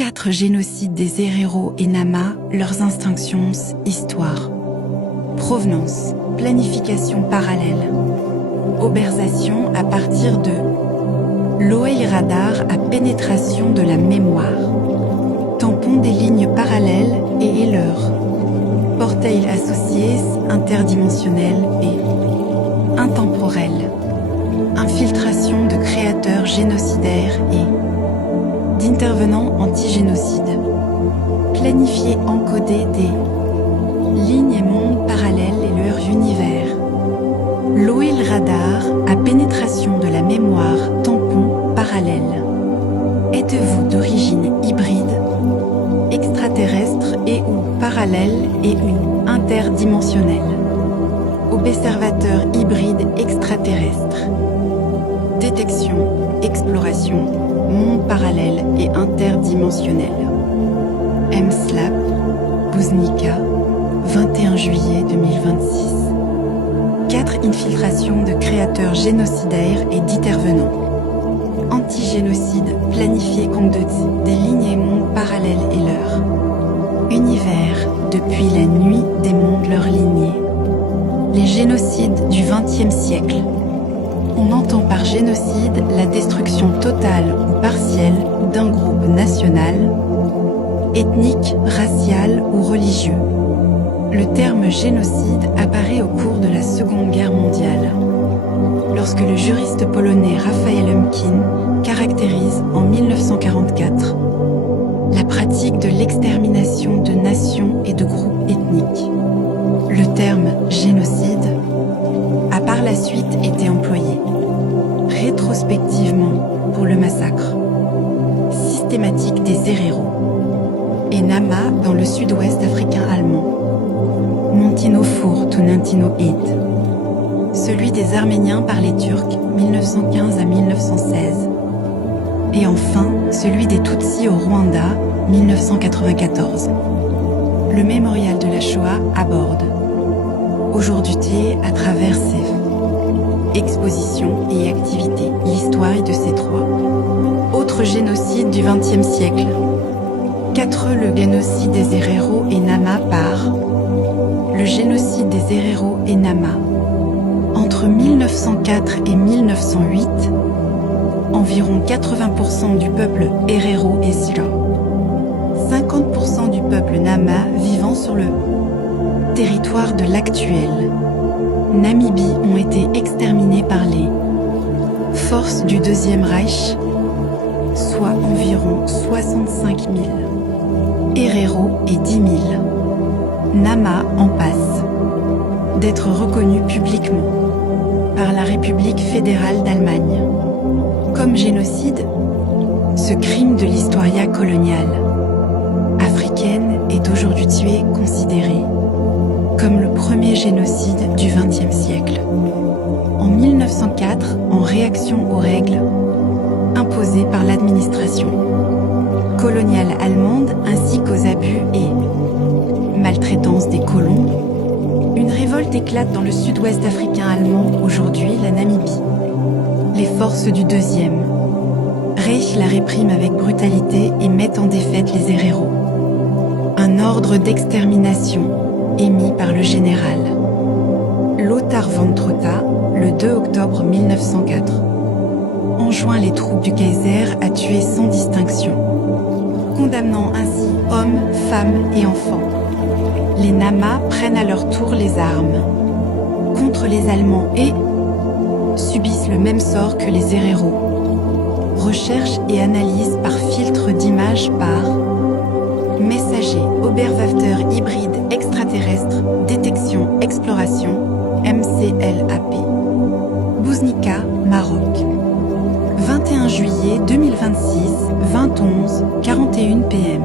4 génocides des Herero et Nama, leurs instinctions, histoire. Provenance, planification parallèle. Obersation à partir de l'OEI radar à pénétration de la mémoire. Tampon des lignes parallèles et Heller. Portail associés interdimensionnels et intemporels. Infiltration de créateurs génocidaires et d'intervenants anti-génocide. Planifier, encoder des lignes et mondes parallèles et leur univers. L'OEI radar à pénétration de la mémoire, tampon parallèle. Êtes-vous d'origine hybride, extraterrestre et ou parallèle et ou interdimensionnelle? Observateur hybride extraterrestre. Détection, exploration, monde parallèle et interdimensionnel. M-SLAP, Buznica, 21 juillet 2026. 4 infiltrations de créateurs génocidaires et d'intervenants. Anti-génocide, planifié compte des lignes et mondes parallèles et leur univers, depuis la nuit des mondes leur lignée. Les génocides du XXe siècle. On entend par génocide la destruction totale ou partielle d'un groupe national, ethnique, racial ou religieux. Le terme génocide apparaît au cours de la Seconde Guerre mondiale, lorsque le juriste polonais Raphael Lemkin caractérise en 1944 la pratique de l'extermination de nations et de groupes ethniques. Le terme génocide a par la suite été employé rétrospectivement pour le massacre systématique des Herero et Nama dans le sud-ouest africain allemand, Montino Four Tunantino Id, celui des Arméniens par les Turcs 1915 à 1916, et enfin celui des Tutsis au Rwanda 1994. Le mémorial de la Shoah aborde aujourd'hui à travers ses expositions et activités l'histoire de ces 3 autres génocides du XXe siècle. 4 le génocide des Herero et Nama par le génocide des Herero et Nama. Entre 1904 et 1908, environ 80% du peuple Herero et Sira, 50% du peuple Nama vivant sur le territoire de l'actuelle Namibie ont été exterminés par les forces du Deuxième Reich, soit environ 65 000 Herero et 10 000 Nama en passe d'être reconnus publiquement par la République fédérale d'Allemagne comme génocide. Ce crime de l'historia coloniale africaine est aujourd'hui considéré comme le premier génocide du XXe siècle. En 1904, en réaction aux règles imposées par l'administration coloniale allemande ainsi qu'aux abus et maltraitance des colons, une révolte éclate dans le sud-ouest africain allemand, aujourd'hui la Namibie. Les forces du Deuxième Reich la répriment avec brutalité et mettent en défaite les Herero. Un ordre d'extermination émis par le général Lothar von Trotha le 2 octobre 1904 enjoint les troupes du Kaiser à tuer sans distinction, condamnant ainsi hommes, femmes et enfants. Les Nama prennent à leur tour les armes contre les Allemands et subissent le même sort que les Herero. Recherche et analyse par filtre d'images par messager, Oberwafter hybride extraterrestre, détection, exploration, MCLAP. Buznica, Maroc. 21 juillet 2026, 20h11, 41 p.m.